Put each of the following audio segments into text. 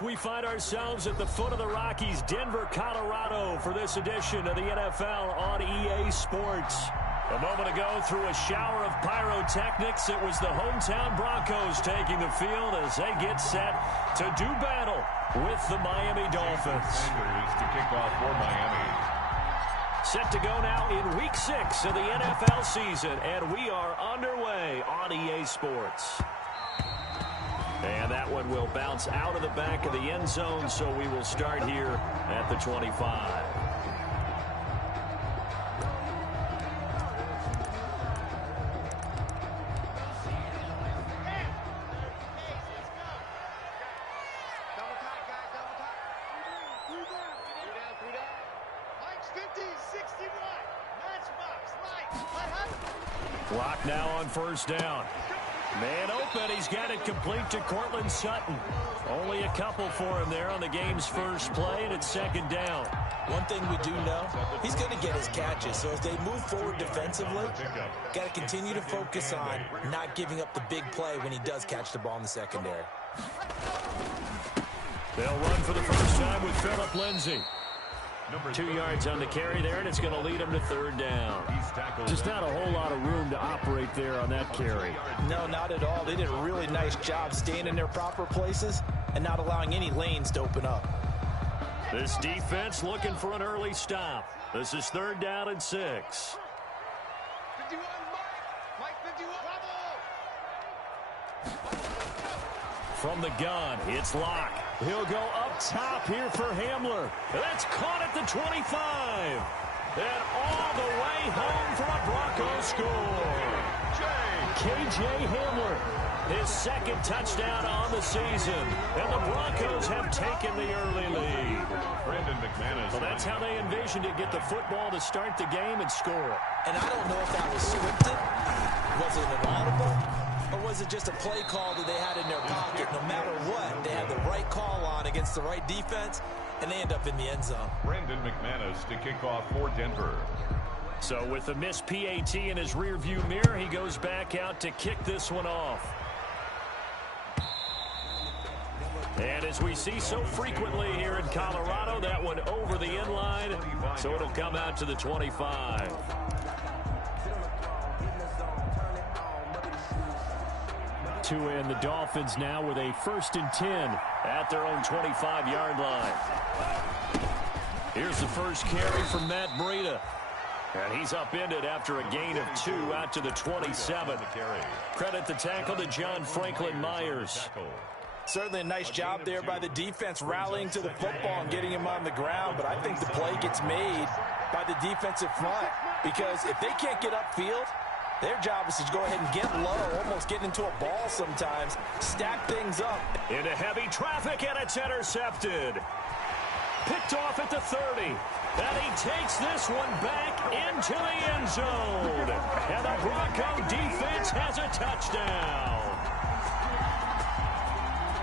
We find ourselves at the foot of the Rockies, Denver, Colorado, for this edition of the NFL on EA Sports. A moment ago, through a shower of pyrotechnics, it was the hometown Broncos taking the field as they get set to do battle with the Miami Dolphins. To kick off for Miami. Set to go now in Week 6 of the NFL season, and we are underway on EA Sports. And that one will bounce out of the back of the end zone, so we will start here at the 25. Clock now on first down. Man open, he's got it complete to Cortland Sutton. Only a couple for him there on the game's first play, and it's second down. One thing we do know, he's going to get his catches. So as they move forward defensively, got to continue to focus on not giving up the big play when he does catch the ball in the secondary. They'll run for the first time with Phillip Lindsay. 2 yards on the carry there, and it's going to lead him to third down. Just not a whole lot of room to operate there on that carry. No, not at all. They did a really nice job staying in their proper places and not allowing any lanes to open up. This defense looking for an early stop. This is third down and 6. From the gun, it's Locke. He'll go up top here for Hamler. That's caught at the 25. And all the way home for a Broncos score. K.J. Hamler, his second touchdown on the season. And the Broncos have taken the early lead. Well, that's how they envisioned it, get the football to start the game and score. And I don't know if that was scripted. Was it an audible? Or was it just a play call that they had in their pocket? No matter what, they had the right call on against the right defense, and they end up in the end zone. Brandon McManus to kick off for Denver. So with the missed PAT in his rearview mirror, he goes back out to kick this one off. And as we see so frequently here in Colorado, that one over the end line, so it'll come out to the 25. And the Dolphins now with a 1st and 10 at their own 25-yard line. Here's the first carry from Matt Breida. And he's upended after a gain of 2 out to the 27. Credit the tackle to John Franklin Myers. Certainly a nice job there by the defense rallying to the football and getting him on the ground. But I think the play gets made by the defensive front. Because if they can't get upfield, their job is to go ahead and get low, almost get into a ball sometimes, stack things up. Into heavy traffic, and it's intercepted. Picked off at the 30. And he takes this one back into the end zone. And the Bronco defense has a touchdown.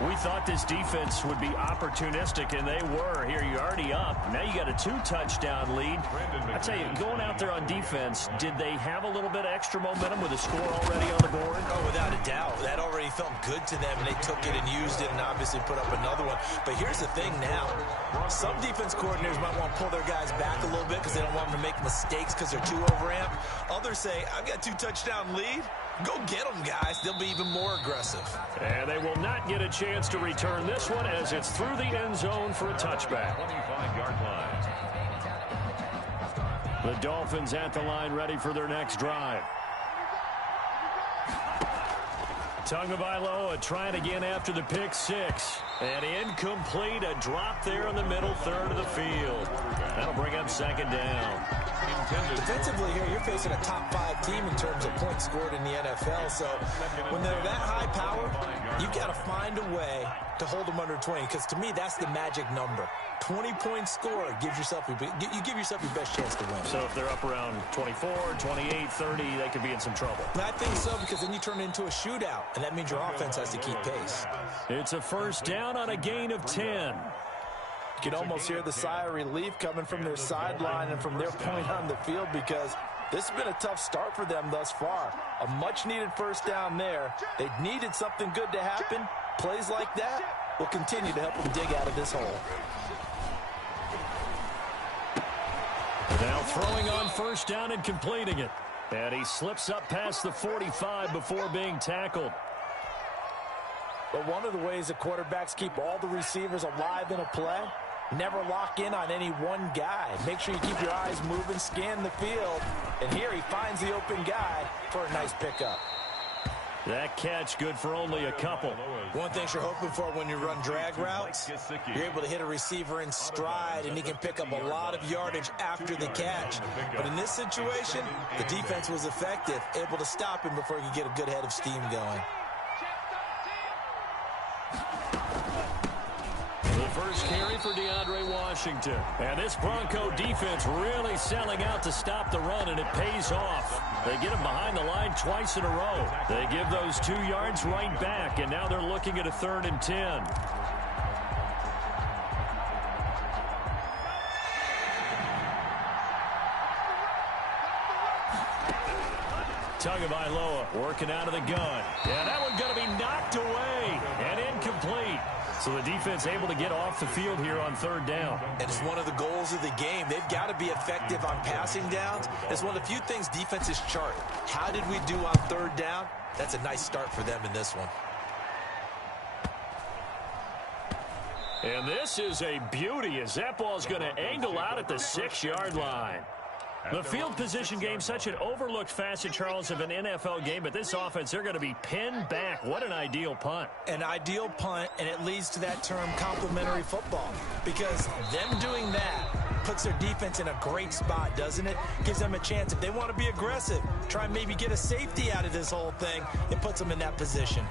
We thought this defense would be opportunistic, and they were. Here, you're already up. Now you got a 2-touchdown lead. I tell you, going out there on defense, did they have a little bit of extra momentum with a score already on the board? Oh, without a doubt. That already felt good to them, and they took it and used it and obviously put up another one. But here's the thing now. Some defense coordinators might want to pull their guys back a little bit because they don't want them to make mistakes because they're too overamped. Others say, I've got a 2-touchdown lead. Go get them, guys. They'll be even more aggressive. And they will not get a chance to return this one as it's through the end zone for a touchback. 25-yard line. The Dolphins at the line ready for their next drive. Tagovailoa trying again after the pick 6. And incomplete, a drop there in the middle third of the field. That'll bring up second down. Defensively here, you're facing a top 5 team in terms of points scored in the NFL. So when they're that high power, you've got to find a way to hold them under 20. Because to me, that's the magic number. 20-point score gives yourself you give yourself your best chance to win. So if they're up around 24, 28, 30, they could be in some trouble. And I think so, because then you turn it into a shootout, and that means your offense has to keep pace. It's a first down on a gain of 10. You can almost hear the sigh of relief coming from their sideline and from their point on the field, because this has been a tough start for them thus far. A much-needed first down there. They needed something good to happen. Plays like that will continue to help them dig out of this hole. Now throwing on first down and completing it. And he slips up past the 45 before being tackled. But one of the ways the quarterbacks keep all the receivers alive in a play, never lock in on any one guy. Make sure you keep your eyes moving, scan the field. And here he finds the open guy for a nice pickup. That catch good for only a couple. One thing you're hoping for when you run drag routes, you're able to hit a receiver in stride, and he can pick up a lot of yardage after the catch. But in this situation, the defense was effective, able to stop him before he could get a good head of steam going. The first carry for DeAndre Washington. And this Bronco defense really selling out to stop the run, and it pays off. They get him behind the line twice in a row. They give those 2 yards right back, and now they're looking at a 3rd and 10. Tagovailoa working out of the gun. Yeah, that one going to be knocked away and incomplete. So the defense able to get off the field here on 3rd down. And it's one of the goals of the game. They've got to be effective on passing downs. It's one of the few things defenses chart. How did we do on 3rd down? That's a nice start for them in this one. And this is a beauty as that ball's going to angle out at the 6-yard line. The field position game, such an overlooked facet, Charles, of an NFL game, but this offense, they're going to be pinned back. What an ideal punt. An ideal punt, and it leads to that term complementary football, because them doing that puts their defense in a great spot, doesn't it? Gives them a chance. If they want to be aggressive, try and maybe get a safety out of this whole thing, it puts them in that position.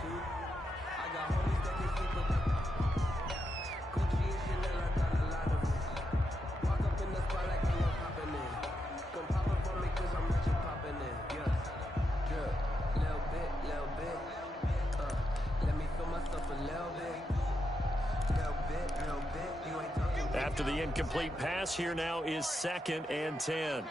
After the incomplete pass, here now is 2nd and 10.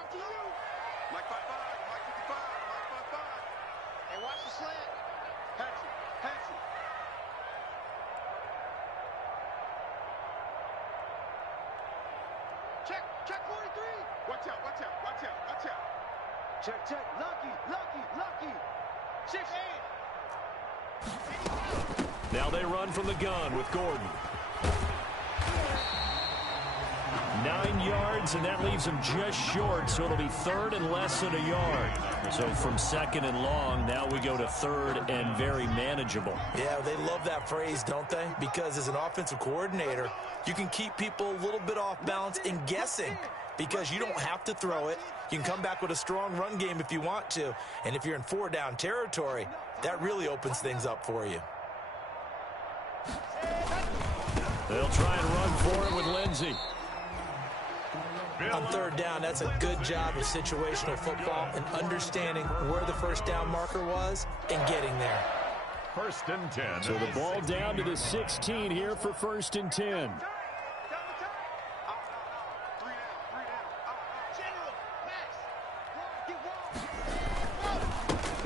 Check 43. Watch out. Check. Lucky. 6 Now they run from the gun with Gordon. 9 yards, and that leaves him just short, so it'll be 3rd and less than a yard. So from 2nd and long, now we go to 3rd and very manageable. Yeah, they love that phrase, don't they? Because as an offensive coordinator, you can keep people a little bit off balance and guessing, because you don't have to throw it. You can come back with a strong run game if you want to. And if you're in 4-down territory, that really opens things up for you. They'll try and run for it with Lindsey. On 3rd down, that's a good job of situational football and understanding where the first down marker was and getting there. 1st and 10. So the ball down to the 16 here for 1st and 10.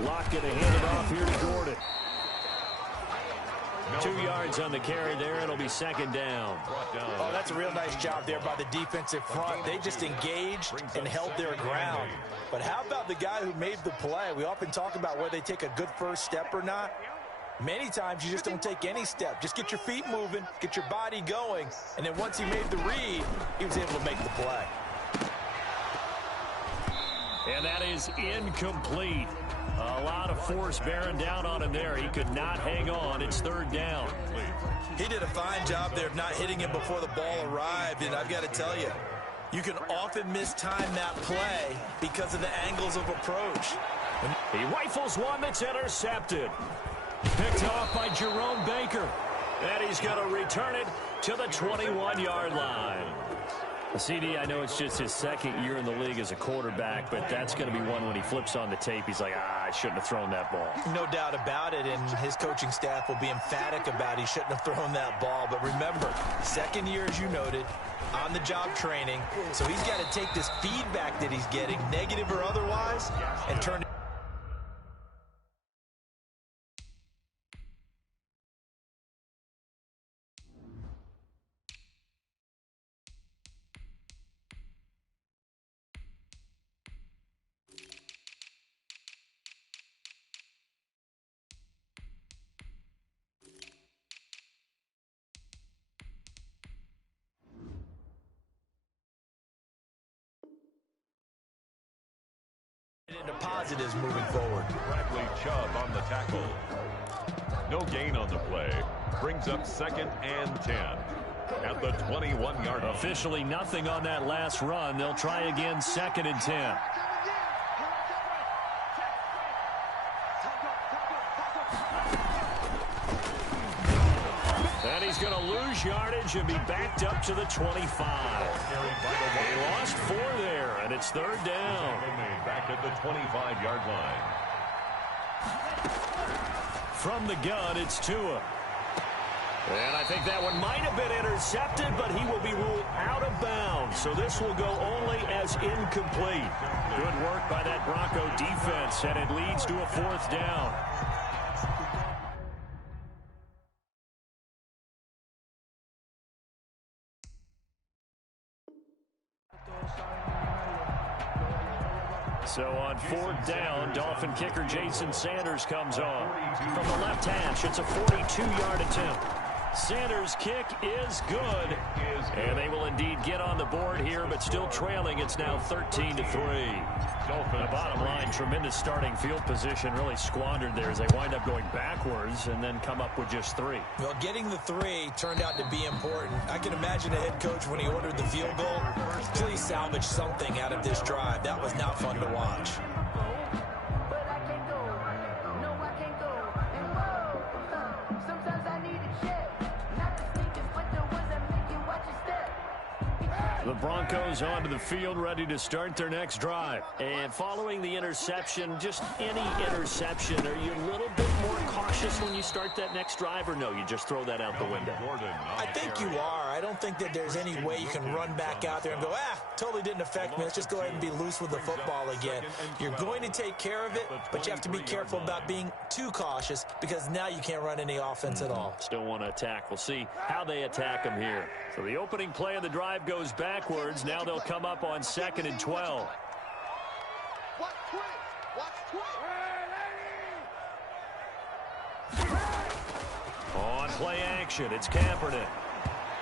Lockett to hand it off here to Gordon. 2 yards on the carry there. It'll be 2nd down. Oh, that's a real nice job there by the defensive front. They just engaged and held their ground. But how about the guy who made the play? We often talk about whether they take a good first step or not. Many times you just don't take any step. Just get your feet moving, get your body going, and then once he made the read, he was able to make the play. And that is incomplete. A lot of force bearing down on him there. He could not hang on. It's 3rd down. He did a fine job there of not hitting him before the ball arrived, and I've got to tell you, you can often mistime that play because of the angles of approach. He rifles one that's intercepted. Picked off by Jerome Baker. And he's going to return it to the 21-yard line. CD, I know it's just his 2nd year in the league as a quarterback, but that's going to be one when he flips on the tape, he's like, I shouldn't have thrown that ball. No doubt about it, and his coaching staff will be emphatic about he shouldn't have thrown that ball. But remember, 2nd year, as you noted, on-the-job training, so he's got to take this feedback that he's getting, negative or otherwise, and turn it. to positives moving forward. Bradley Chubb on the tackle. No gain on the play. Brings up 2nd and 10 at the 21-yard line. Officially nothing on that last run. They'll try again 2nd and 10. And he's going to lose yardage and be backed up to the 25. He lost 4 there, and it's 3rd down. Back at the 25-yard line. From the gun, it's Tua. And I think that one might have been intercepted, but he will be ruled out of bounds. So this will go only as incomplete. Good work by that Bronco defense, and it leads to a 4th down. So on 4th down, Dolphin kicker Jason Sanders comes on. From the left hash, it's a 42-yard attempt. Sanders' kick is good. And they will indeed get on the board here, but still trailing. It's now 13-3. The bottom line, tremendous starting field position, really squandered there as they wind up going backwards and then come up with just 3. Well, getting the 3 turned out to be important. I can imagine the head coach when he ordered the field goal. Please salvage something out of this drive. That was not fun to watch. The Broncos onto the field, ready to start their next drive. And following the interception, just any interception, are you a little bit more cautious when you start that next drive, or no, you just throw that out the window? I think you are. I don't think that there's any way you can run back out there and go, totally didn't affect me. Let's just go ahead and be loose with the football again. You're going to take care of it, but you have to be careful about being too cautious because now you can't run any offense at all. Still want to attack. We'll see how they attack them here. So the opening play of the drive goes backwards. Now they'll come up on 2nd and 12. On play action, it's Kaepernick.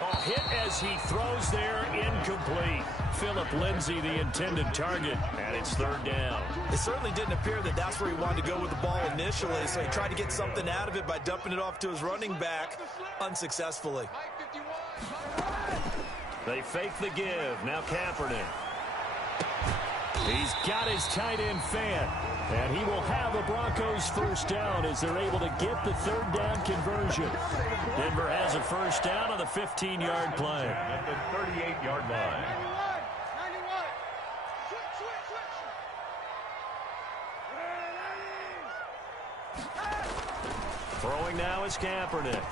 Oh, hit as he throws there, incomplete. Phillip Lindsay, the intended target, and it's 3rd down. It certainly didn't appear that that's where he wanted to go with the ball initially, so he tried to get something out of it by dumping it off to his running back unsuccessfully. They fake the give. Now Kaepernick. He's got his tight end fan. And he will have a Broncos 1st down as they're able to get the 3rd down conversion. Denver has a 1st down on the 15-yard play. At the 38-yard line. Throwing now is Kaepernick.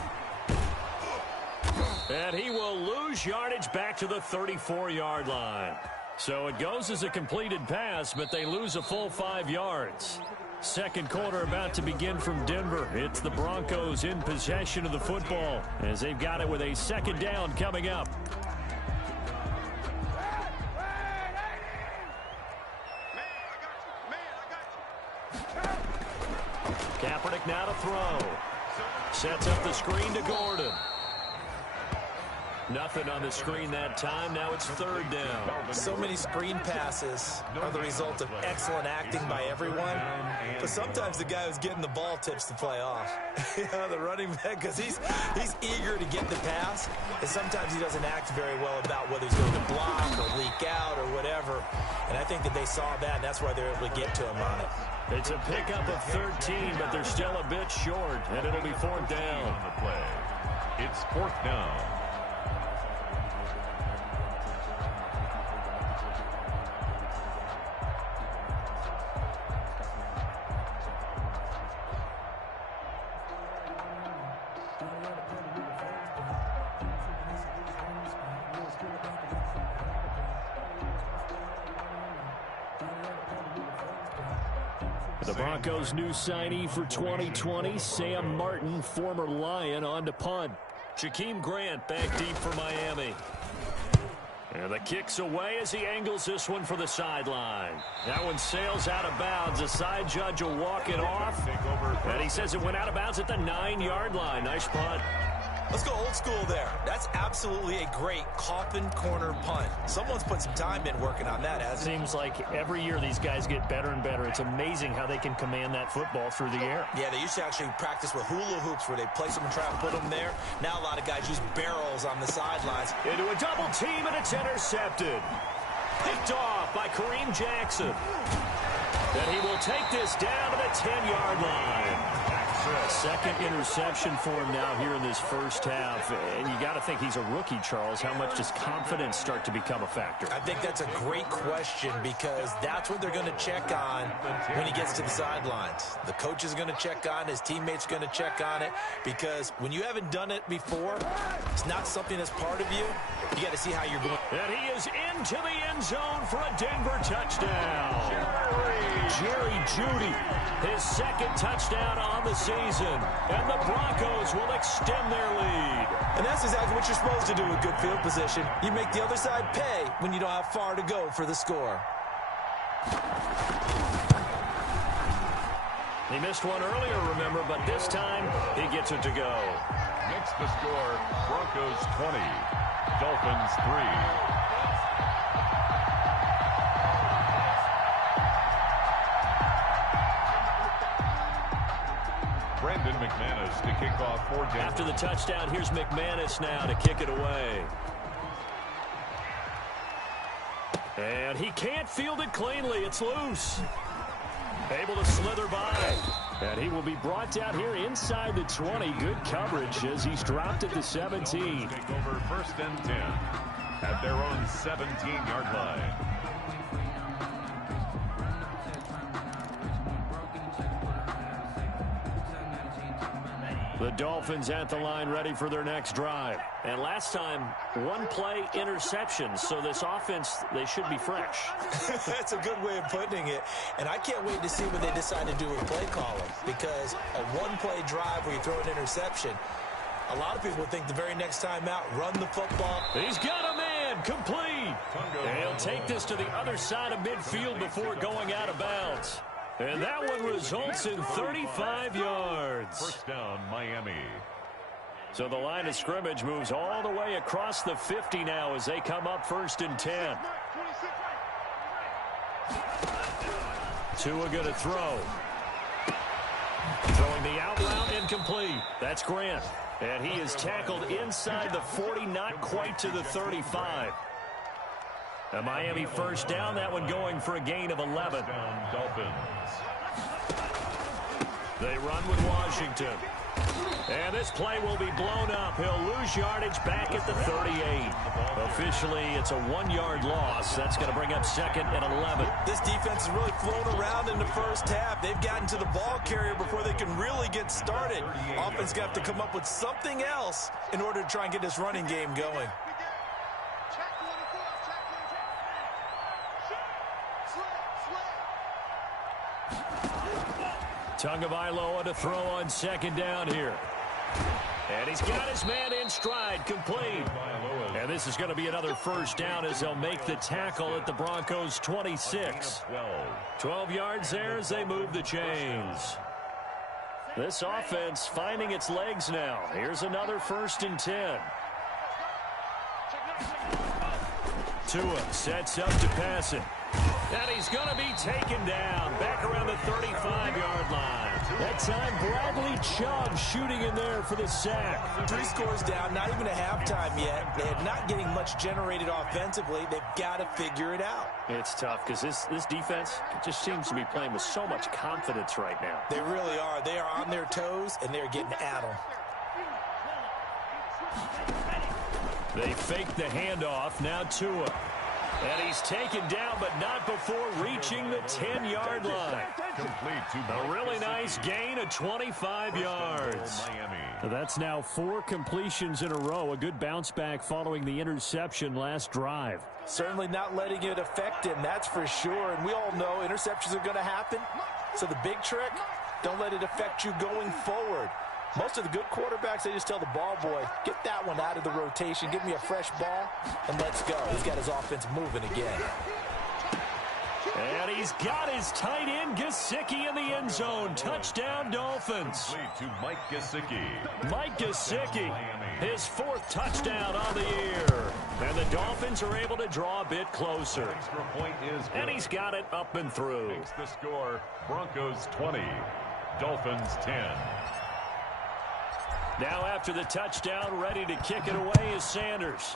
And he will lose yardage back to the 34-yard line. So it goes as a completed pass, but they lose a full 5 yards. Second quarter about to begin from Denver. It's the Broncos in possession of the football as they've got it with a 2nd down coming up. Kaepernick now to throw. Sets up the screen to Gordon. Nothing on the screen that time. Now it's 3rd down. So many screen passes are the result of excellent acting by everyone. But sometimes the guy who's getting the ball tips the play off. The running back, because he's eager to get the pass. And sometimes he doesn't act very well about whether he's going to block or leak out or whatever. And I think that they saw that, and that's why they're able to get to him on it. It's a pickup of 13, but they're still a bit short. And it'll be 4th down. On the play. It's 4th down. The Broncos' new signee for 2020, Sam Martin, former Lion, on to punt. Jakeem Grant back deep for Miami. And the kick's away as he angles this one for the sideline. That one sails out of bounds. The side judge will walk it off. And he says it went out of bounds at the 9-yard line. Nice punt. Let's go old school there. That's absolutely a great coffin corner punt. Someone's put some time in working on that, hasn't it? Seems like every year these guys get better and better. It's amazing how they can command that football through the air. Yeah, they used to actually practice with hula hoops where they place them and try to put them there. Now a lot of guys use barrels on the sidelines. Into a double team, and it's intercepted. Picked off by Kareem Jackson. And he will take this down to the 10-yard line. Second interception for him now here in this first half. And you got to think he's a rookie, Charles. How much does confidence start to become a factor? I think that's a great question because that's what they're going to check on when he gets to the sidelines. The coach is going to check on it. His teammates are going to check on it because when you haven't done it before, it's not something that's part of you. You got to see how you're going. And he is into the end zone for a Denver touchdown. Jerry Jeudy, his second touchdown on the season. And the Broncos will extend their lead. And that's exactly what you're supposed to do with good field position. You make the other side pay when you don't have far to go for the score. He missed one earlier, remember, but this time he gets it to go. Makes the score Broncos 20, Dolphins 3. Brandon McManus to kick off for Denver. After the touchdown, here's McManus now to kick it away. And he can't field it cleanly. It's loose. Able to slither by. And he will be brought down here inside the 20. Good coverage as he's dropped at the 17. Take over 1st and 10 at their own 17-yard line. The Dolphins at the line ready for their next drive. And last time, one play interception. So this offense, they should be fresh. That's a good way of putting it. And I can't wait to see what they decide to do with play calling. Because a one-play drive where you throw an interception, a lot of people think the very next time out, run the football. He's got a man, complete. And he'll take this to the other side of midfield before going out of bounds. And that one results in 35 yards. First down, Miami. So the line of scrimmage moves all the way across the 50 now as they come up 1st and 10. Tua going to throw. Throwing the out route, incomplete. That's Grant. And he is tackled inside the 40, not quite to the 35. A Miami first down, that one going for a gain of 11. Dolphins. They run with Washington. And this play will be blown up. He'll lose yardage back at the 38. Officially, it's a 1-yard loss. That's going to bring up 2nd and 11. This defense has really flown around in the first half. They've gotten to the ball carrier before they can really get started. Offense got to come up with something else in order to try and get this running game going. Tagovailoa to throw on 2nd down here. And he's got his man in stride, complete. And this is going to be another first down as they'll make the tackle at the Broncos 26. 12 yards there as they move the chains. This offense finding its legs now. Here's another 1st and 10. Tua sets up to pass it. And he's going to be taken down back around the 35-yard line. That time, Bradley Chubb shooting in there for the sack. 3 scores down, not even a halftime yet. They're not getting much generated offensively. They've got to figure it out. It's tough because this defense just seems to be playing with so much confidence right now. They really are. They are on their toes, and they're getting at them. They fake the handoff. Now Tua. And he's taken down, but not before reaching the 10-yard line. A really nice gain of 25 yards. That's now 4 completions in a row. A good bounce back following the interception last drive. Certainly not letting it affect him, that's for sure. And we all know interceptions are going to happen. So the big trick, don't let it affect you going forward. Most of the good quarterbacks, they just tell the ball boy, get that one out of the rotation, give me a fresh ball, and let's go. He's got his offense moving again. And he's got his tight end Gesicki in the end zone. Touchdown, Dolphins. To Mike Gesicki. Mike Gesicki, his 4th touchdown on the year. And the Dolphins are able to draw a bit closer. Extra point is good. And he's got it up and through. Makes the score Broncos 20, Dolphins 10. Now after the touchdown, ready to kick it away is Sanders.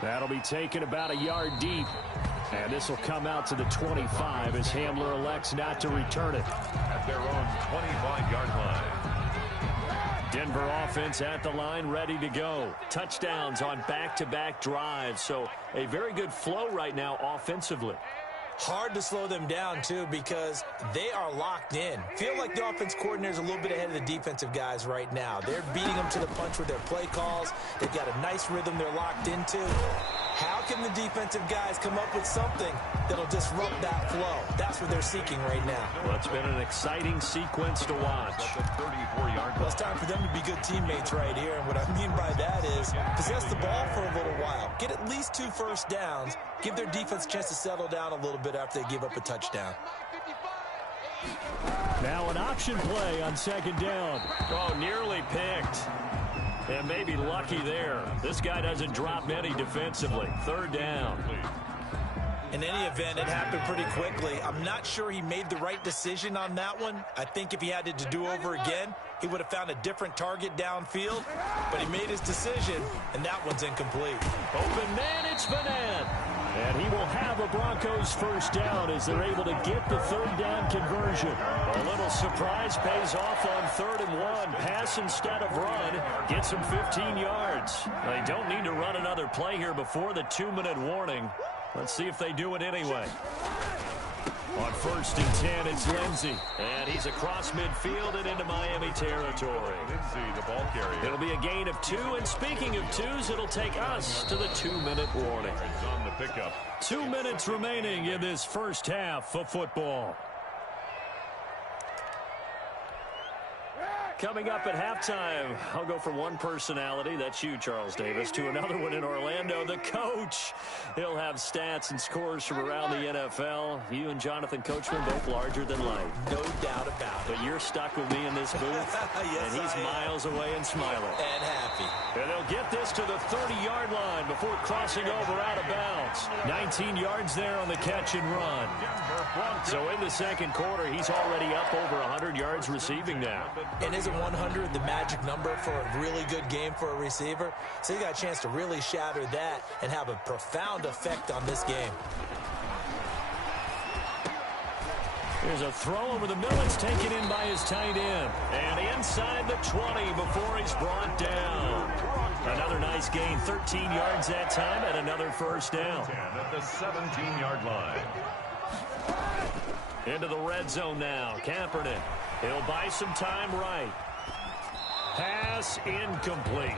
That'll be taken about a yard deep. And this will come out to the 25 as Hamler elects not to return it. At their own 25-yard line. Denver offense at the line, ready to go. Touchdowns on back-to-back drives. So a very good flow right now offensively. Hard to slow them down, too, because they are locked in. Feel like the offense coordinator is a little bit ahead of the defensive guys right now. They're beating them to the punch with their play calls. They've got a nice rhythm they're locked into. How can the defensive guys come up with something that'll disrupt that flow? That's what they're seeking right now. Well, it's been an exciting sequence to watch. That's a 34-yard Well, it's time for them to be good teammates right here. And what I mean by that is possess the ball for a little while. Get at least 2 first downs. Give their defense a chance to settle down a little bit after they give up a touchdown. Now an option play on 2nd down. Oh, nearly picked. And maybe lucky there. This guy doesn't drop many defensively. 3rd down. In any event, it happened pretty quickly. I'm not sure he made the right decision on that one. I think if he had to do over again, he would have found a different target downfield. But he made his decision, and that one's incomplete. Open man, it's Vanette. And he will have a Broncos 1st down as they're able to get the 3rd down conversion. A little surprise pays off on 3rd and 1. Pass instead of run. Gets him 15 yards. They don't need to run another play here before the 2-minute warning. Let's see if they do it anyway. On 1st and 10, it's Lindsey. And he's across midfield and into Miami territory. Lindsey, the ball carrier. It'll be a gain of 2. And speaking of 2s, it'll take us to the 2-minute warning. It's on the pickup. 2 minutes remaining in this first half of football. Coming up at halftime, I'll go from one personality, that's you, Charles Davis, to another one in Orlando, the coach. He'll have stats and scores from around the NFL. You and Jonathan Coachman both larger than life. No doubt about it. But you're stuck with me in this booth, Yes, and he's miles away and smiling. And happy. And they'll get this to the 30-yard line before crossing over out of bounds. 19 yards there on the catch and run. So in the 2nd quarter, he's already up over 100 yards receiving now. And isn't 100 the magic number for a really good game for a receiver? So you got a chance to really shatter that and have a profound effect on this game. There's a throw over the middle. It's taken in by his tight end. And inside the 20 before he's brought down. Another nice gain, 13 yards that time, and another 1st down. 10 at the 17-yard line. Into the red zone now. Kaepernick. He'll buy some time right. Pass incomplete.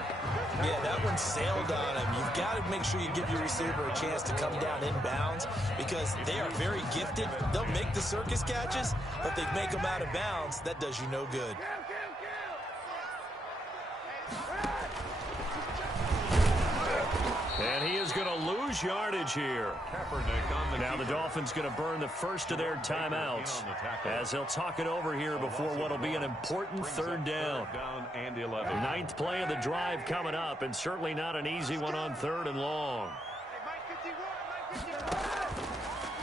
Yeah, that one sailed on him. You've got to make sure you give your receiver a chance to come down inbounds because they are very gifted. They'll make the circus catches, but they make them out of bounds. That does you no good. And he is going to lose yardage here. Now the Dolphins going to burn the first of their timeouts as they'll talk it over here before what will be an important 3rd down. 9th play of the drive coming up, and certainly not an easy one on 3rd and long.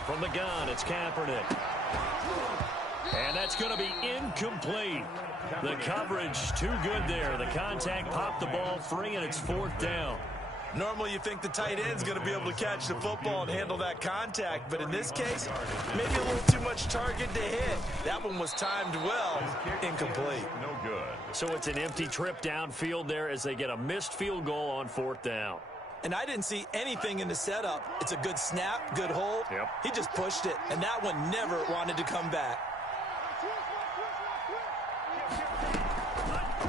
From the gun, it's Kaepernick. And that's going to be incomplete. The coverage too good there. The contact popped the ball free, and it's 4th down. Normally you think the tight end's going to be able to catch the football and handle that contact, but in this case, maybe a little too much target to hit. That one was timed well, incomplete. No good. So it's an empty trip downfield there as they get a missed field goal on 4th down. And I didn't see anything in the setup. It's a good snap, good hold. Yep. He just pushed it, and that one never wanted to come back.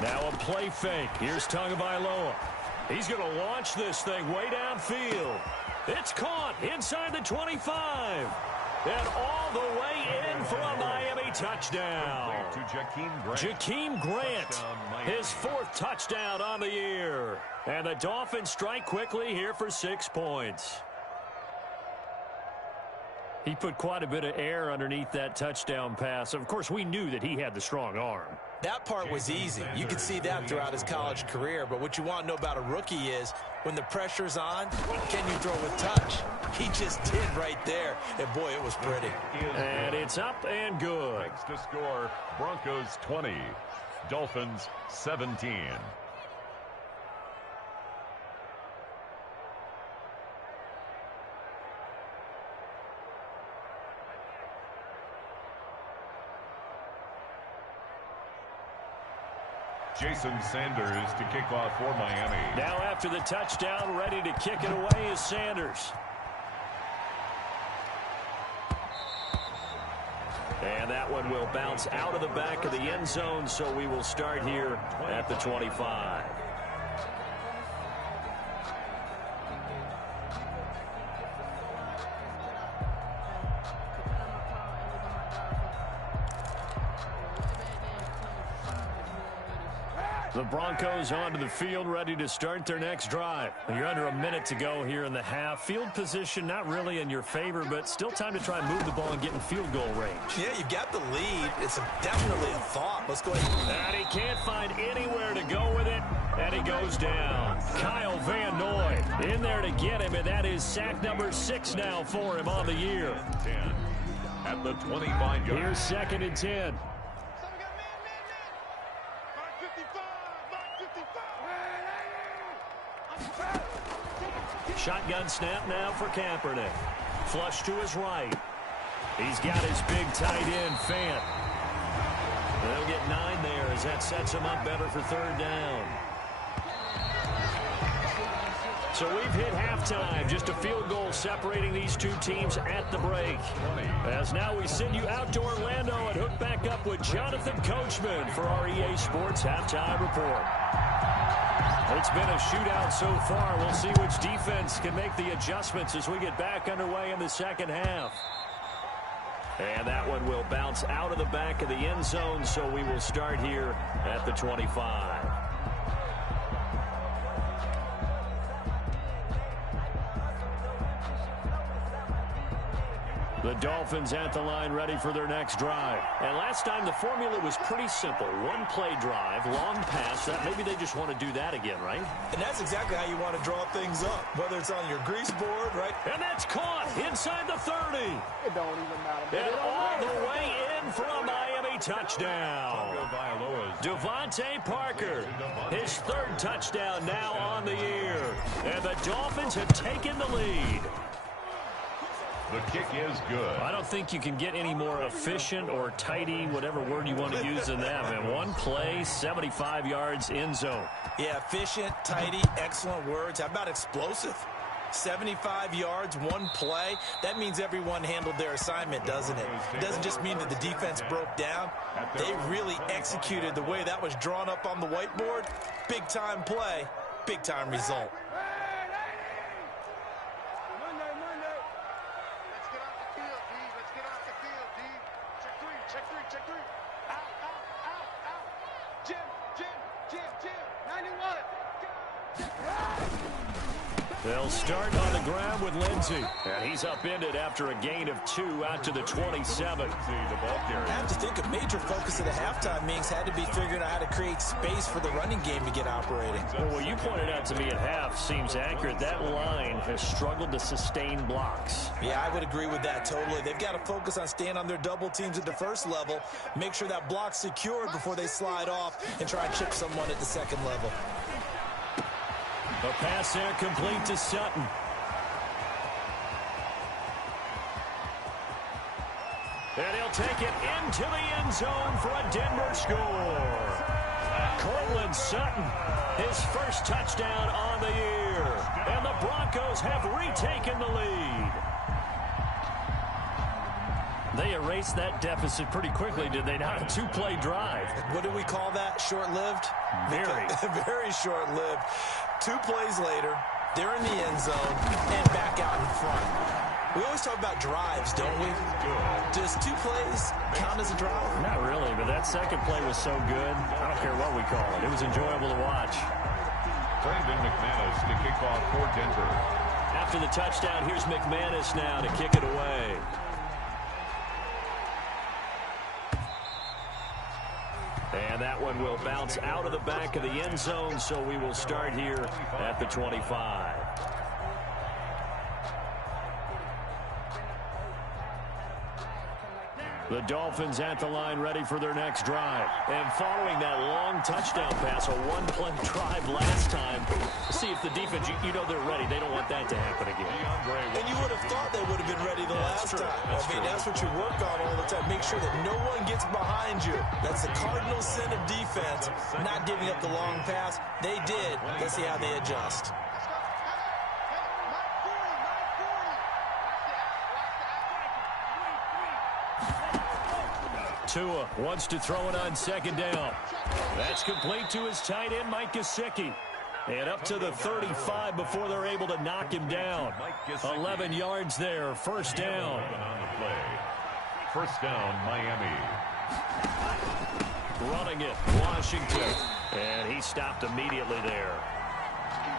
Now a play fake. Here's Tagovailoa. He's going to launch this thing way downfield. It's caught inside the 25. And all the way in for a Miami touchdown. To Jakeem Grant, his 4th touchdown on the year. And the Dolphins strike quickly here for 6 points. He put quite a bit of air underneath that touchdown pass. Of course, we knew that he had the strong arm. That part was easy. You could see that throughout his college career. But what you want to know about a rookie is when the pressure's on, can you throw with touch? He just did right there. And, boy, it was pretty. And it's up and good. Next to score, Broncos 20, Dolphins 17. Jason Sanders to kick off for Miami. Now after the touchdown, ready to kick it away is Sanders. And that one will bounce out of the back of the end zone, so we will start here at the 25. The Broncos onto the field, ready to start their next drive. You're under a minute to go here in the half. Field position not really in your favor, but still time to try and move the ball and get in field goal range. Yeah, you've got the lead. It's definitely a thought. Let's go ahead. And he can't find anywhere to go with it, and he goes down. Kyle Van Noy in there to get him, and that is sack number 6 now for him on the year. 10 at the 25-yard. Here's 2nd and 10. Shotgun snap now for Kaepernick. Flush to his right. He's got his big tight end, Fant. They'll get 9 there as that sets him up better for 3rd down. So we've hit halftime. Just a field goal separating these two teams at the break. As now we send you out to Orlando and hook back up with Jonathan Coachman for our EA Sports Halftime Report. It's been a shootout so far. We'll see which defense can make the adjustments as we get back underway in the second half. And that one will bounce out of the back of the end zone, so we will start here at the 25. The Dolphins at the line ready for their next drive. And last time the formula was pretty simple. One play drive, long pass. Maybe they just want to do that again, right? And that's exactly how you want to draw things up, whether it's on your grease board, right? And that's caught inside the 30. It don't even matter. And all the way in for a Miami touchdown. Devontae Parker, his 3rd touchdown now on the year. And the Dolphins have taken the lead. The kick is good. I don't think you can get any more efficient or tidy, whatever word you want to use in that, man. One play, 75 yards, end zone. Yeah, efficient, tidy, excellent words. How about explosive? 75 yards, one play. That means everyone handled their assignment, doesn't it? It doesn't just mean that the defense broke down. They really executed the way that was drawn up on the whiteboard. Big-time play, big-time result. They'll start on the ground with Lindsey. And he's upended after a gain of 2 out to the 27. The ball carrier. I have to think a major focus of the halftime meetings had to be figuring out how to create space for the running game to get operating. Well, what you pointed out to me at half seems accurate. That line has struggled to sustain blocks. Yeah, I would agree with that totally. They've got to focus on staying on their double teams at the first level, make sure that block's secured before they slide off and try and chip someone at the second level. A pass there complete to Sutton. And he'll take it into the end zone for a Denver score. Cortland Sutton, his first touchdown on the year. And the Broncos have retaken the lead. They erased that deficit pretty quickly, did they not? A 2-play drive. What do we call that? Short-lived? Very. Very short-lived. 2 plays later, they're in the end zone and back out in front. We always talk about drives, don't we? Does 2 plays count as a drive? Not really, but that second play was so good. I don't care what we call it. It was enjoyable to watch. Brandon McManus to kick off for Denver. After the touchdown, here's McManus now to kick it away. And that one will bounce out of the back of the end zone, so we will start here at the 25. The Dolphins at the line ready for their next drive. And following that long touchdown pass, a one-play drive last time, see if the defense, you know they're ready. They don't want that to happen again. And you would have thought they would have been ready the last time. That's what you work on all the time. Make sure that no one gets behind you. That's the cardinal sin of defense, not giving up the long pass. They did. Let's see how they adjust. Tua wants to throw it on second down. That's complete to his tight end, Mike Gesicki. And up to the 35 before they're able to knock him down. 11 yards there, first down. First down, Miami. Running it, Washington. And he stopped immediately there.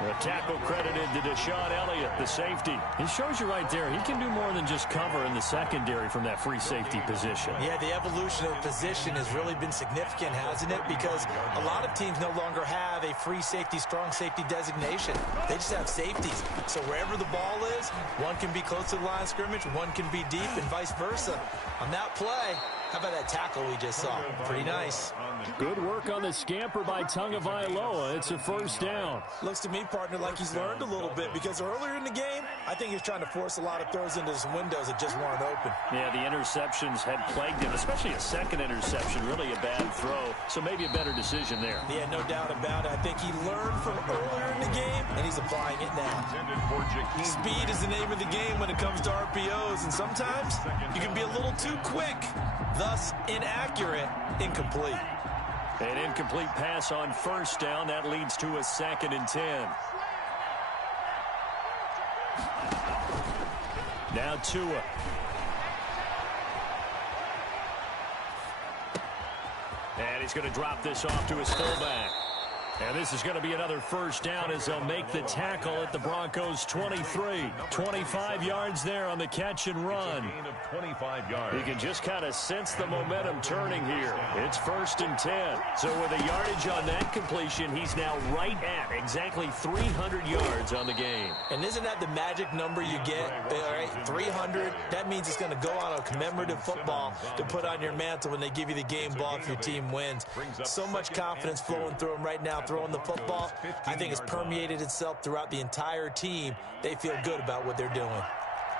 The tackle credited to Deshaun Elliott, the safety. He shows you right there, he can do more than just cover in the secondary from that free safety position. Yeah, the evolution of position has really been significant, hasn't it? Because a lot of teams no longer have a free safety, strong safety designation. They just have safeties. So wherever the ball is, one can be close to the line of scrimmage, one can be deep, and vice versa. On that play, how about that tackle we just saw? Pretty nice. Good work on the scamper by Tagovailoa. It's a first down. Looks to me, partner, like he's learned a little bit, because earlier in the game, I think he was trying to force a lot of throws into some windows that just weren't open. Yeah, the interceptions had plagued him, especially a second interception, really a bad throw. So maybe a better decision there. Yeah, no doubt about it. I think he learned from earlier in the game, and he's applying it now. Speed is the name of the game when it comes to RPOs, and sometimes you can be a little too quick, thus inaccurate, incomplete. An incomplete pass on first down. That leads to a 2nd and 10. Now Tua. And he's going to drop this off to his fullback. And this is going to be another first down as they'll make the tackle at the Broncos 23. 25 yards there on the catch and run. 25 yards. You can just kind of sense the momentum turning here. It's 1st and 10. So with a yardage on that completion, he's now right at exactly 300 yards on the game. And isn't that the magic number you get? All right, 300. That means it's going to go on a commemorative football to put on your mantle when they give you the game ball if your team wins. So much confidence flowing through him right now. Throwing the football, I think it's permeated itself throughout the entire team. They feel good about what they're doing.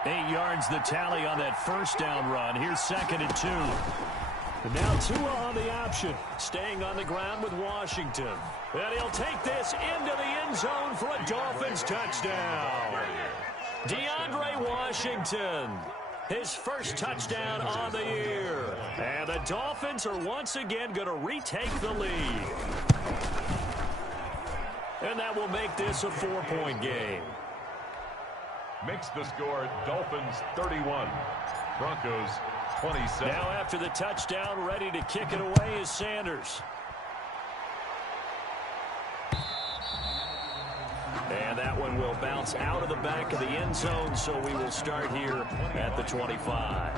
8 yards the tally on that first down run. Here's 2nd and 2. And now Tua on the option, staying on the ground with Washington. And he'll take this into the end zone for a Dolphins touchdown. DeAndre Washington, his first touchdown on the year. And the Dolphins are once again going to retake the lead. And that will make this a 4-point game. Makes the score Dolphins 31, Broncos 27. Now after the touchdown, ready to kick it away is Sanders. And that one will bounce out of the back of the end zone, so we will start here at the 25.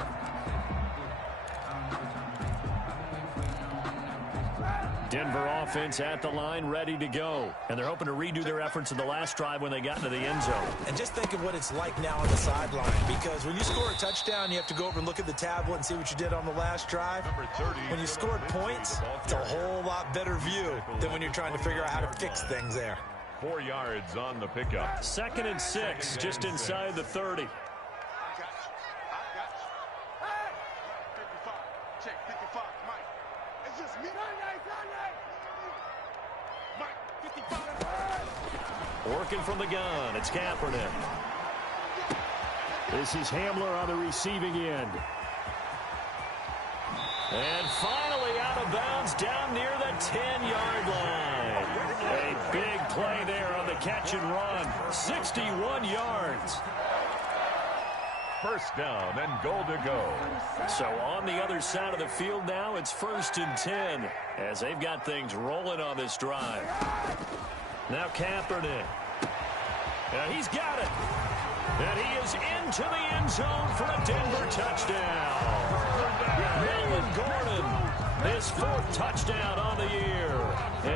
Denver offense at the line, ready to go. And they're hoping to redo their efforts in the last drive when they got into the end zone. And just think of what it's like now on the sideline. Because when you score a touchdown, you have to go over and look at the tablet and see what you did on the last drive. When you scored points, it's a whole lot better view than when you're trying to figure out how to fix things there. 4 yards on the pickup. 2nd and 6, just inside the 30. Check 55, Mike. It's just me. Mike, 55. Working from the gun, it's Kaepernick. This is Hamler on the receiving end. And finally out of bounds down near the 10-yard line. A big play there on the catch and run. 61 yards. First down and goal to go. So on the other side of the field now, it's 1st and 10 as they've got things rolling on this drive. Now Kaepernick. And he's got it. And he is into the end zone for a Denver touchdown. Melvin Gordon His 4th touchdown on the year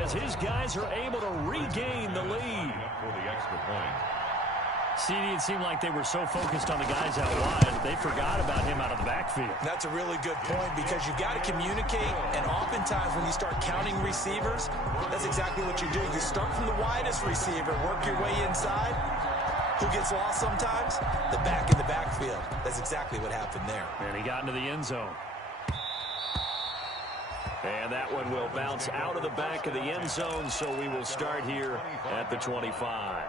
as his guys are able to regain the lead. For the extra point. CD, it seemed like they were so focused on the guys out wide, they forgot about him out of the backfield. That's a really good point because you've got to communicate, and oftentimes when you start counting receivers, that's exactly what you do. You start from the widest receiver, work your way inside. Who gets lost sometimes? The back in the backfield. That's exactly what happened there. And he got into the end zone. And that one will bounce out of the back of the end zone, so we will start here at the 25.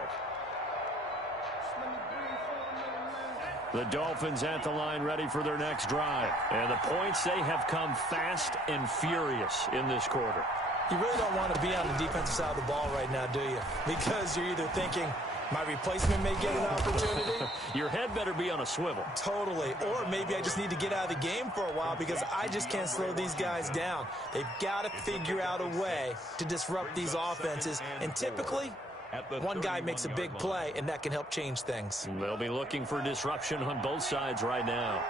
The Dolphins at the line ready for their next drive. And the points, they have come fast and furious in this quarter. You really don't want to be on the defensive side of the ball right now, do you? Because you're either thinking, my replacement may get an opportunity. Your head better be on a swivel. Totally. Or maybe I just need to get out of the game for a while because I just can't slow these guys down. They've got to figure out a way to disrupt these offenses. And typically, one guy makes a big play, and that can help change things. They'll be looking for disruption on both sides right now.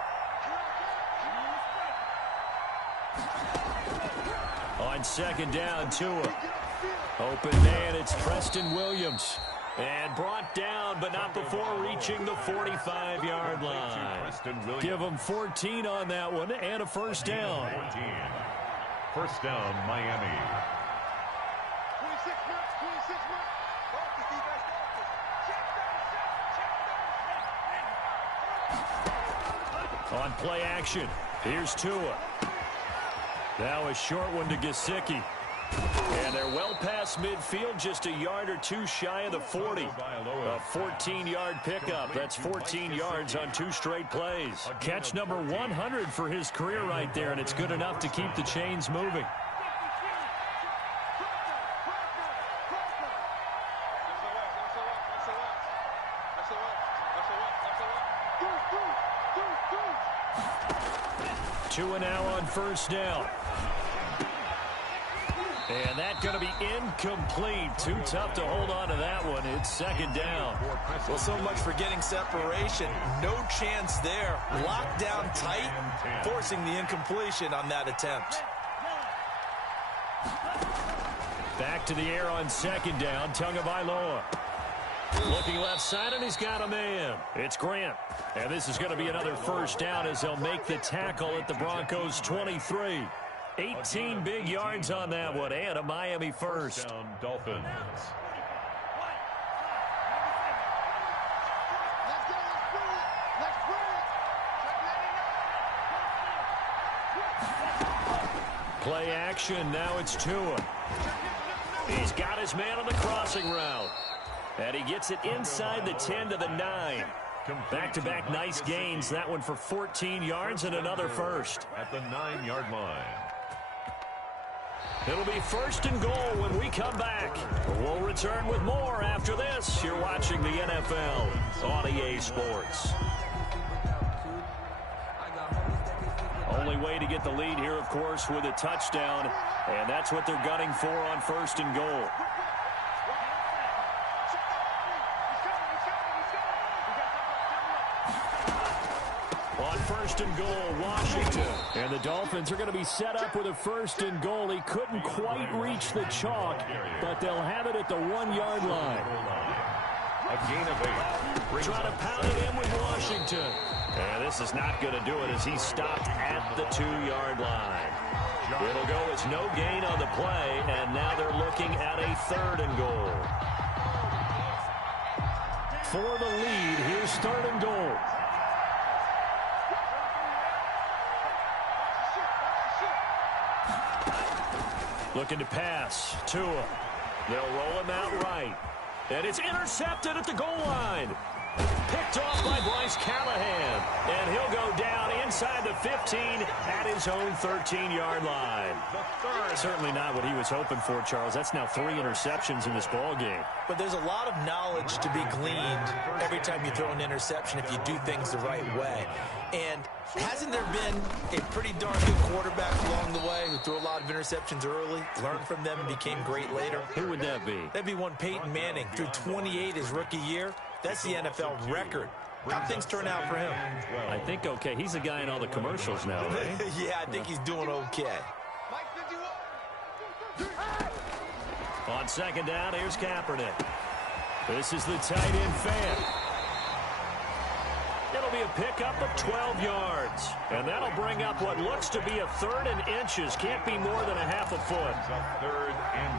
On 2nd down, Tua. Open man, it's Preston Williams. And brought down, but not before reaching the 45-yard line. Give them 14 on that one and a 1st down. 14. 1st down, Miami. 26 minutes, 26 minutes. Focus, defense, focus. Check down, On play action, here's Tua. Now a short one to Gesicki. And they're well past midfield, just a yard or two shy of the 40. A 14-yard pickup. That's 14 yards on 2 straight plays. Catch number 100 for his career right there, and it's good enough to keep the chains moving. Tua now on 1st down. And that's going to be incomplete. Too tough to hold on to that one. It's 2nd down. Well, so much for getting separation. No chance there. Locked down tight, forcing the incompletion on that attempt. Back to the air on 2nd down. Tagovailoa. Looking left side, and he's got a man. It's Grant. And this is going to be another 1st down as they'll make the tackle at the Broncos 23. 18 big yards on that one, and a Miami 1st. Down, Dolphins. Play action, now it's Tua. He's got his man on the crossing route. And he gets it inside the 10 to the 9. Back-to-back nice gains. That one for 14 yards and another 1st. At the 9-yard line. It'll be 1st and goal when we come back. We'll return with more after this. You're watching the NFL on EA Sports. Only way to get the lead here, of course, with a touchdown. And that's what they're gunning for on 1st and goal. On 1st and goal, Washington. And the Dolphins are going to be set up with a 1st and goal. He couldn't quite reach the chalk, but they'll have it at the 1-yard line. A gain of 8. Trying to pound it in with Washington. And this is not going to do it as he's stopped at the 2-yard line. It'll go as no gain on the play, and now they're looking at a 3rd and goal. For the lead, here's 3rd and goal. Looking to pass. Tua. They'll roll him out right. And it's intercepted at the goal line. Picked off by Bryce Callahan. And he'll go down inside the 15 at his own 13-yard line. Certainly not what he was hoping for, Charles. That's now 3 interceptions in this ball game. But there's a lot of knowledge to be gleaned every time you throw an interception if you do things the right way. And hasn't there been a pretty darn good quarterback along the way who threw a lot of interceptions early, learned from them, and became great later? Who would that be? That'd be one Peyton Manning. Threw 28 his rookie year. That's the NFL record. How things turn out for him? I think okay. He's a guy in all the commercials now, right? Yeah, I think he's doing okay. On second down, here's Kaepernick. This is the tight end fan. It'll be a pickup of 12 yards. And that'll bring up what looks to be a 3rd and inches. Can't be more than a half a foot.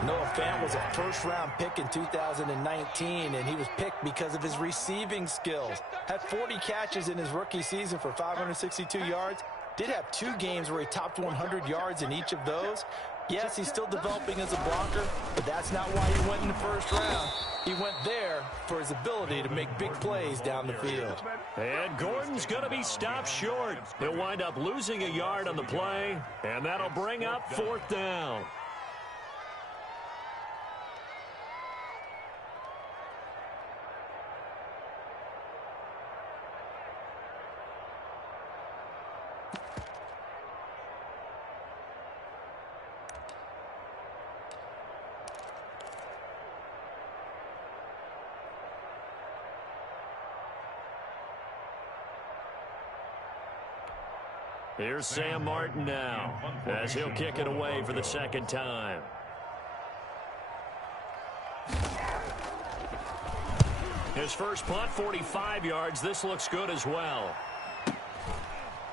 Noah Fant was a first-round pick in 2019, and he was picked because of his receiving skills. Had 40 catches in his rookie season for 562 yards. Did have 2 games where he topped 100 yards in each of those. Yes, he's still developing as a blocker, but that's not why he went in the first round. He went there for his ability to make big plays down the field. And Gordon's going to be stopped short. He'll wind up losing a yard on the play, and that'll bring up 4th down. Here's Sam Martin now, as he'll kick it away for the 2nd time. His first punt, 45 yards. This looks good as well.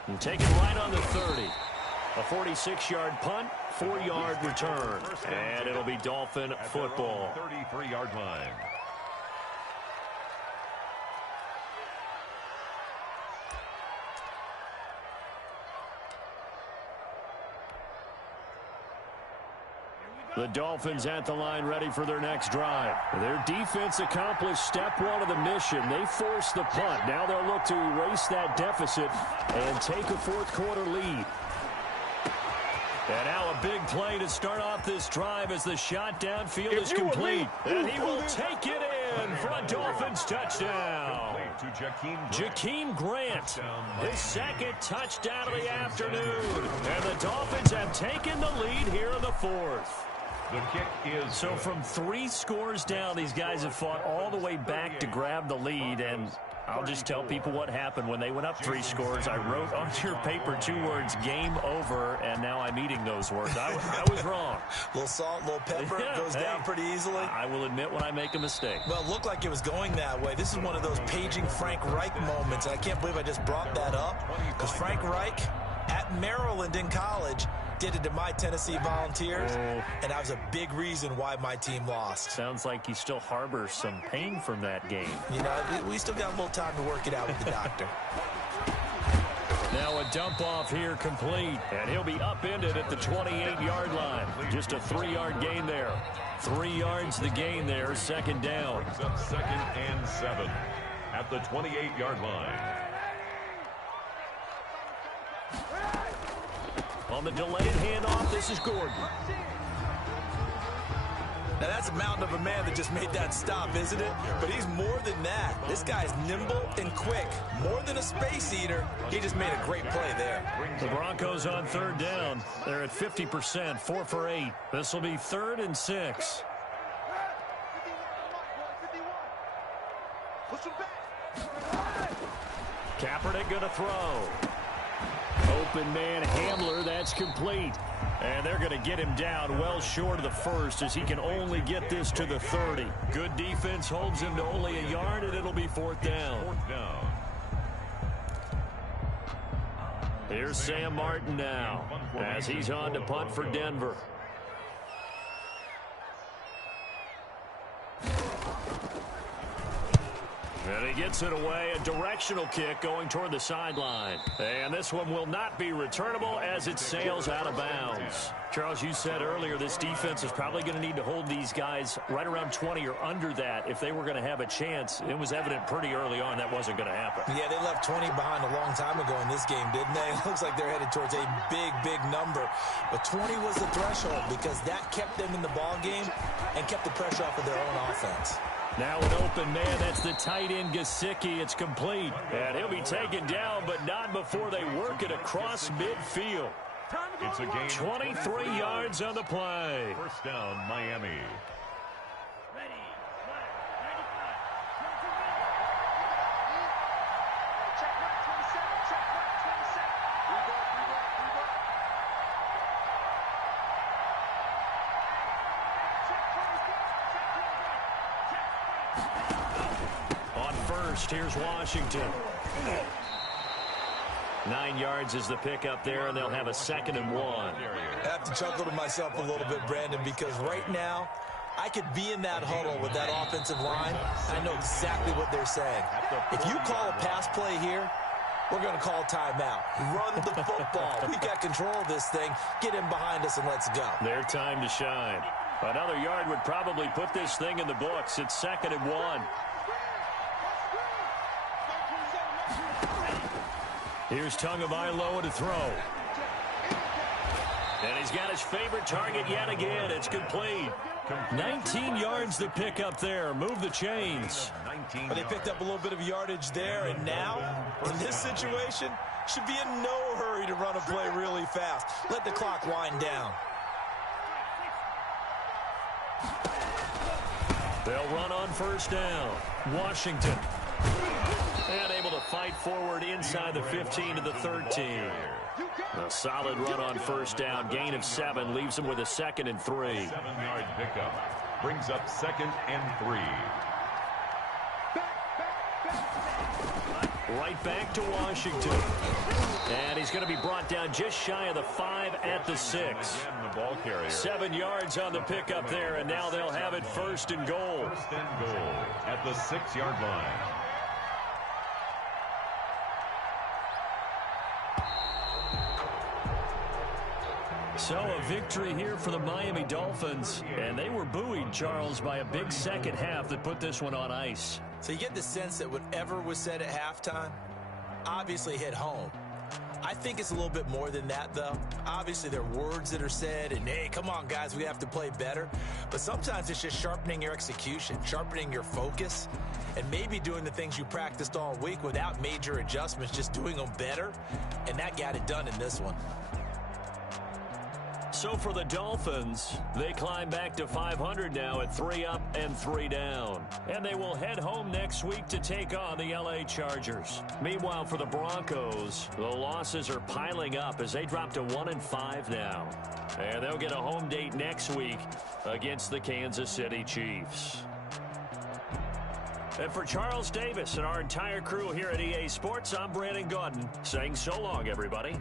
And taken right on the 30. A 46-yard punt, 4-yard return. And it'll be Dolphin football. 33-yard line. The Dolphins at the line ready for their next drive. Their defense accomplished step 1 of the mission. They forced the punt. Now they'll look to erase that deficit and take a 4th quarter lead. And now a big play to start off this drive as the shot downfield is complete. And he will take it in for a Dolphins touchdown. Jakeem Grant, his 2nd touchdown of the afternoon. And the Dolphins have taken the lead here in the 4th. The kick is so from 3 scores down, these guys have fought all the way back to grab the lead, and I'll just tell people what happened when they went up 3 scores. I wrote on your paper 2 words, game over, and now I'm eating those words. I was wrong. A little salt, a little pepper, goes down pretty easily. I will admit when I make a mistake. Well, it looked like it was going that way. This is one of those paging Frank Reich moments, and I can't believe I just brought that up, because Frank Reich at Maryland in college did it to my Tennessee Volunteers, and that was a big reason why my team lost. Sounds like he still harbors some pain from that game. You know, we still got a little time to work it out with the doctor. Now a dump off here complete, and he'll be upended at the 28-yard line. Just a 3-yard gain there. 3 yards the gain there, 2nd down. Brings up 2nd and 7 at the 28-yard line. On the delayed handoff, this is Gordon. Now, that's a mountain of a man that just made that stop, isn't it? But he's more than that. This guy's nimble and quick. More than a space eater. He just made a great play there. The Broncos on 3rd down. They're at 50%, 4 for 8. This will be 3rd and 6. Kaepernick going to throw. Open man Hamler, that's complete. And they're going to get him down well short of the 1st as he can only get this to the 30. Good defense holds him to only a yard, and it'll be 4th down. 4th down. Here's Sam Martin now as he's on to punt for Denver. And he gets it away, a directional kick going toward the sideline. And this one will not be returnable as it sails out of bounds. Charles, you said earlier this defense is probably going to need to hold these guys right around 20 or under that if they were going to have a chance. It was evident pretty early on that wasn't going to happen. Yeah, they left 20 behind a long time ago in this game, didn't they? It looks like they're headed towards a big, big number. But 20 was the threshold because that kept them in the ball game and kept the pressure off of their own offense. Now an open man, that's the tight end Gesicki. It's complete. And he'll be taken down, but not before they work it across midfield. It's a gain 23 yards on the play. 1st down, Miami. first. Here's Washington. 9 yards is the pickup there, and they'll have a 2nd and 1. I have to chuckle to myself a little bit, Brandon, because right now I could be in that huddle with that offensive line. I know exactly what they're saying. If you call a pass play here, we're going to call timeout. Run the football. We've got control of this thing. Get in behind us and let's go. Their time to shine. Another yard would probably put this thing in the books. It's 2nd and 1. Here's Tagovailoa to throw. And he's got his favorite target yet again. It's complete. 19 yards to pick up there. Move the chains. But they picked up a little bit of yardage there, and now, in this situation, should be in no hurry to run a play really fast. Let the clock wind down. They'll run on first down. Washington. And able to fight forward inside the 15 to the 13. A solid run on first down. Gain of 7 leaves them with a 2nd and 3. 7-yard pickup brings up 2nd and 3. Right back to Washington. And he's going to be brought down just shy of the 5 at the 6. The ball carrier. 7 yards on the pickup there, and now they'll have it 1st and goal. 1st and goal at the 6-yard line. So a victory here for the Miami Dolphins. And they were buoyed, Charles, by a big second half that put this one on ice. So you get the sense that whatever was said at halftime obviously hit home. I think it's a little bit more than that, though. Obviously, there are words that are said, and, hey, come on, guys, we have to play better. But sometimes it's just sharpening your execution, sharpening your focus, and maybe doing the things you practiced all week without major adjustments, just doing them better. And that got it done in this one. So for the Dolphins, they climb back to 500 now at 3 up and 3 down. And they will head home next week to take on the LA Chargers. Meanwhile, for the Broncos, the losses are piling up as they drop to 1-5 now. And they'll get a home date next week against the Kansas City Chiefs. And for Charles Davis and our entire crew here at EA Sports, I'm Brandon Gaudin saying so long, everybody.